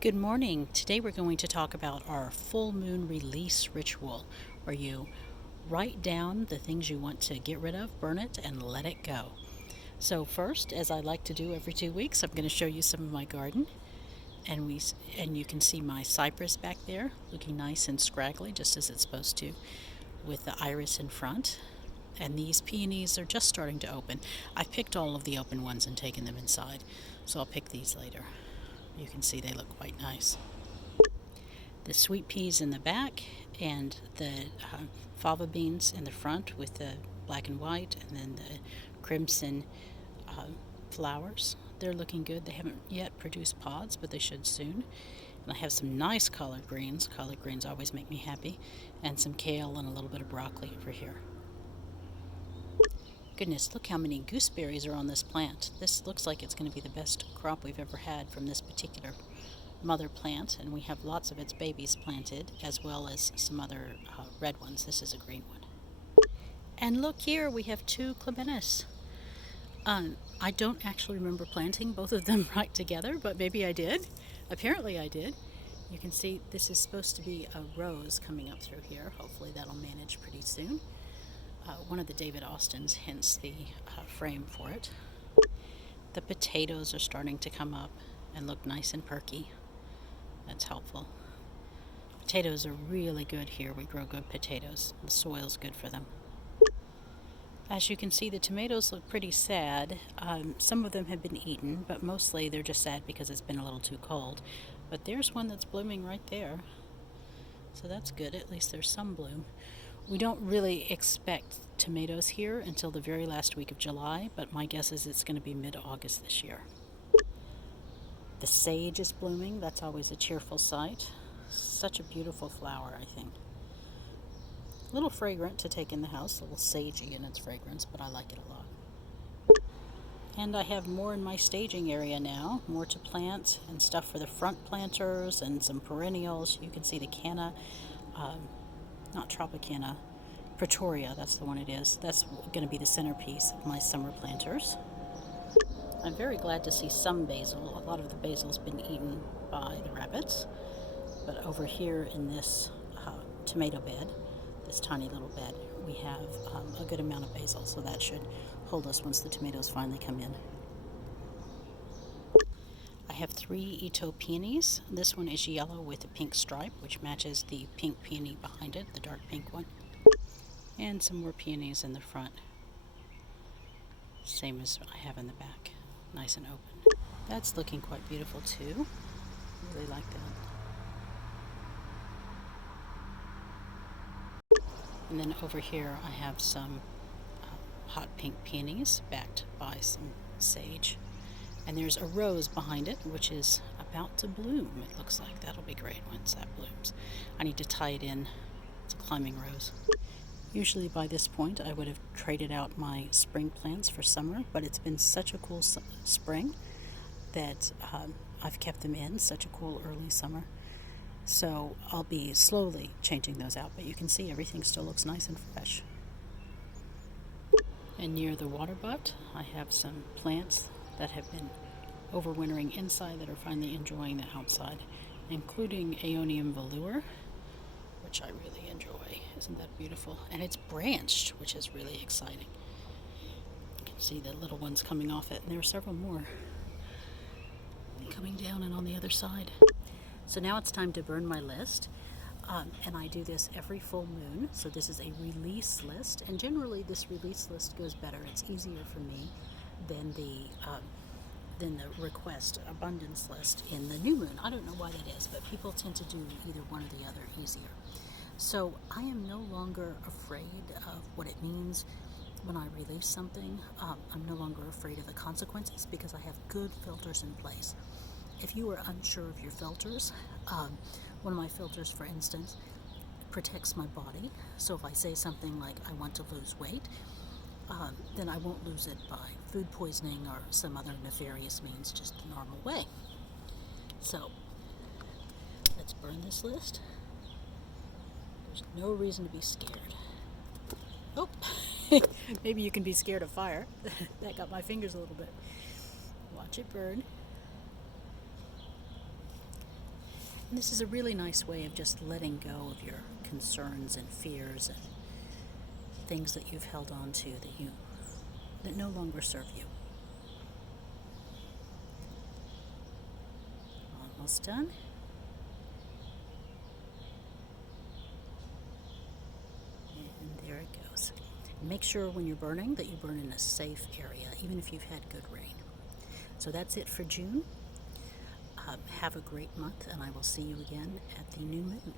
Good morning. Today we're going to talk about our full moon release ritual, where you write down the things you want to get rid of, burn it, and let it go. So first, as I like to do every 2 weeks, I'm going to show you some of my garden, and you can see my cypress back there, looking nice and scraggly, just as it's supposed to, with the iris in front. And these peonies are just starting to open. I've picked all of the open ones and taken them inside, so I'll pick these later. You can see they look quite nice. The sweet peas in the back, and the fava beans in the front with the black and white, and then the crimson uh, flowers. They're looking good. They haven't yet produced pods, but they should soon. And I have some nice collard greens. Collard greens always make me happy. And some kale and a little bit of broccoli over here. Goodness, look how many gooseberries are on this plant. This looks like it's going to be the best crop we've ever had from this particular mother plant, and we have lots of its babies planted, as well as some other red ones. This is a green one. And look here, we have two clematis. I don't actually remember planting both of them right together, but maybe I did. Apparently I did. You can see this is supposed to be a rose coming up through here. Hopefully that'll manage pretty soon. One of the David Austins hints the frame for it. The potatoes are starting to come up and look nice and perky. That's helpful. Potatoes are really good here. We grow good potatoes. The soil's good for them. As you can see, the tomatoes look pretty sad. Some of them have been eaten, but mostly they're just sad because it's been a little too cold. But there's one that's blooming right there. So that's good. At least there's some bloom. We don't really expect tomatoes here until the very last week of July, but my guess is it's going to be mid-August this year. The sage is blooming. That's always a cheerful sight. Such a beautiful flower, I think. A little fragrant to take in the house, a little sagey in its fragrance, but I like it a lot. And I have more in my staging area now, more to plant and stuff for the front planters and some perennials. You can see the canna, not Tropicana, Pretoria, that's the one it is. That's going to be the centerpiece of my summer planters. I'm very glad to see some basil. A lot of the basil's been eaten by the rabbits. But over here in this tomato bed, this tiny little bed, we have a good amount of basil, so that should hold us once the tomatoes finally come in. I have 3 Ito peonies. This one is yellow with a pink stripe, which matches the pink peony behind it, the dark pink one. And some more peonies in the front. Same as I have in the back. Nice and open. That's looking quite beautiful too. Really like that. And then over here I have some hot pink peonies backed by some sage. And there's a rose behind it, which is about to bloom. It looks like that'll be great once that blooms. I need to tie it in. It's a climbing rose. Usually by this point I would have traded out my spring plants for summer, but it's been such a cool spring that I've kept them in, such a cool early summer. So I'll be slowly changing those out, but you can see everything still looks nice and fresh. And near the water butt, I have some plants that have been overwintering inside that are finally enjoying the outside, including Aeonium velour, which I really enjoy. Isn't that beautiful? And it's branched, which is really exciting. You can see the little ones coming off it, and there are several more coming down and on the other side. So now it's time to burn my list, and I do this every full moon. So this is a release list, and generally this release list goes better. It's easier for me than the request abundance list in the new moon. I don't know why that is, but people tend to do either one or the other easier. So I am no longer afraid of what it means when I release something. I'm no longer afraid of the consequences because I have good filters in place. If you are unsure of your filters, one of my filters, for instance, protects my body. So if I say something like I want to lose weight, then I won't lose it by food poisoning or some other nefarious means, just the normal way. So let's burn this list. There's no reason to be scared. Oh, maybe you can be scared of fire. That got my fingers a little bit. Watch it burn. And this is a really nice way of just letting go of your concerns and fears and things that you've held on to that no longer serve you. Almost done. And there it goes. Make sure when you're burning that you burn in a safe area, even if you've had good rain. So that's it for June. Have a great month, and I will see you again at the new moon.